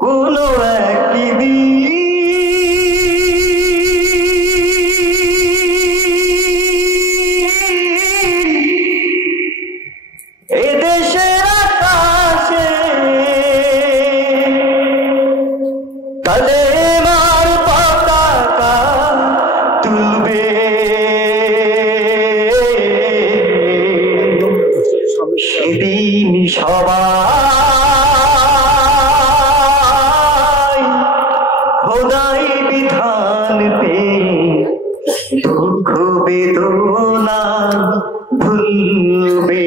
কোনো একদিন এদেশের আকাশে কালেমার পতাকা তুলবে, সেদিন সবাই খোদাই বিধান পে দুঃখ বেদনা ভুলবে।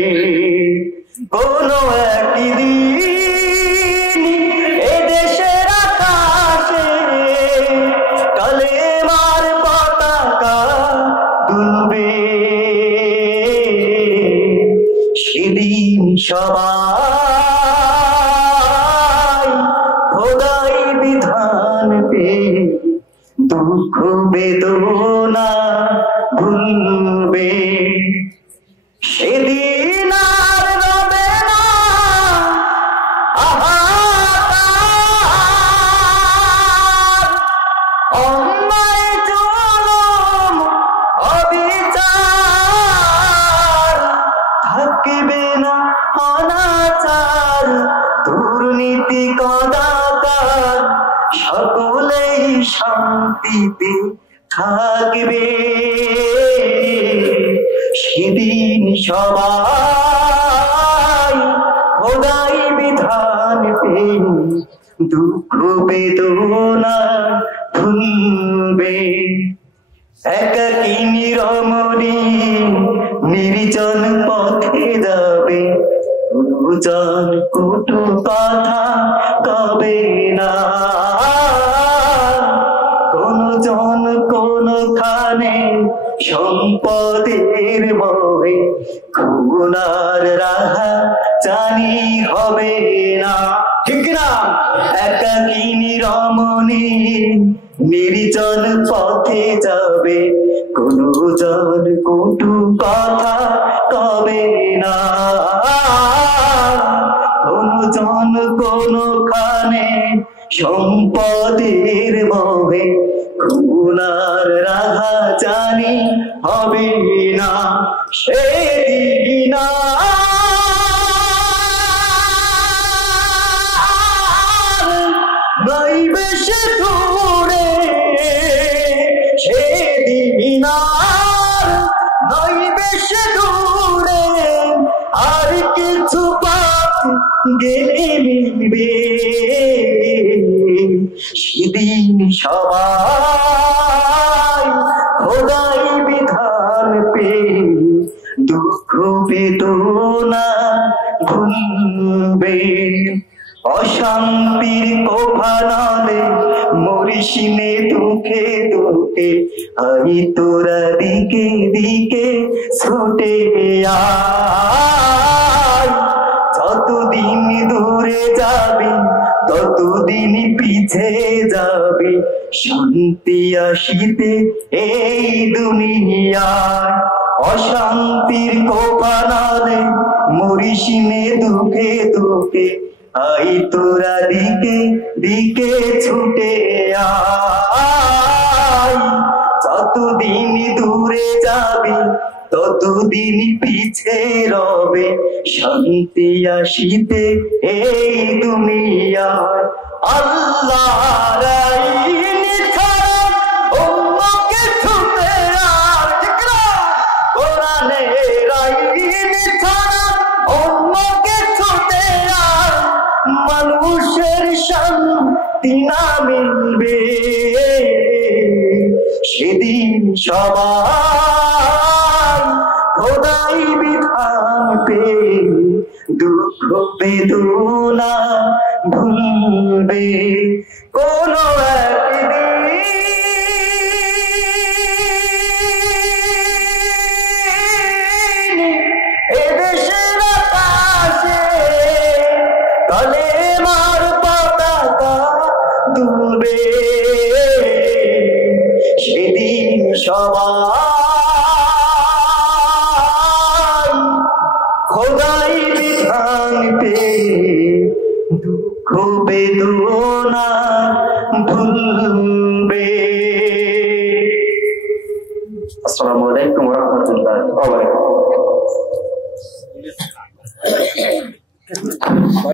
কোনো একদিন এদেশের আকাশে কালেমার পতাকা দুলবে, সেদিন সবাই খোদাই বিধান পে দুঃখ বেদনা ভুলবে। সেদিন আর রবে না হাহাকার, অন্যায় জুলুম অবিচার, থাকবে না অনাচার দুর্নীতি কদাচার, সকলেই শান্তিতে থাকবে। সেদিন সবাই খোদাই বিধান পে দুঃখ বেদনা ভুলবে। একাকিনী রমণী নির্জন পথে যাবে, জন কটু কথা কবে না, কোন জন কোনখানে সম্পদের মোহে খুনার রাহা জানি হবে না, ঠিক না? একাকিনী রমণী নির্জন পথে যাবে, কোন জন কটু কথা কবে না, কোন জন কোনখানে সম্পদের মোহে খুনার রাহা জানি হবে না। সেদিন নইবে সে দূরে, সেদিন নইবে সে দূরে, আর কিছু পথ গেলে মিলবে। সেদিন সবাই খোদাই বিধান পে দুঃখ বেদনা ভুলবে। অশান্তির কোফানলে মরিসিনে দুঃখে দুঃখে আই তোরা দিকে দিকে ছুটে আয়, যতদিন দূরে যাবি ততদিন পিছে যাবি, শান্তি আসিতে এই দুনিয়ায়। অশান্তির কোফানলে মরিসিনে দুঃখে দুঃখে আই তোরা দিকে দিকে ছুটে আয়, যতদিন দূরে যাবি ততদিন পিছে রবে, শান্তি আসিতে এই দুনিয়ায়। আল্লাহর আইন ছাড়া অন্য কিছুতে আর, ঠিক না? কোরআনের আইন ছাড়া অন্য কিছুতে আর মানুষের শান্তি না মিলবে। সেদিন সবাই খোদাই বিধান পে দুঃখ বেদনা ভুলবে। কোন একদিন এদেশের আকাশে কালেমার পতাকা দুলবে, সেদিন সবাই খোদাই বিধান পে দুঃখ বেদনা কেউ না ভুলবে। আসসালামু আলাইকুম ওয়া রাহমাতুল্লাহি ওয়া বারাকাতুহু।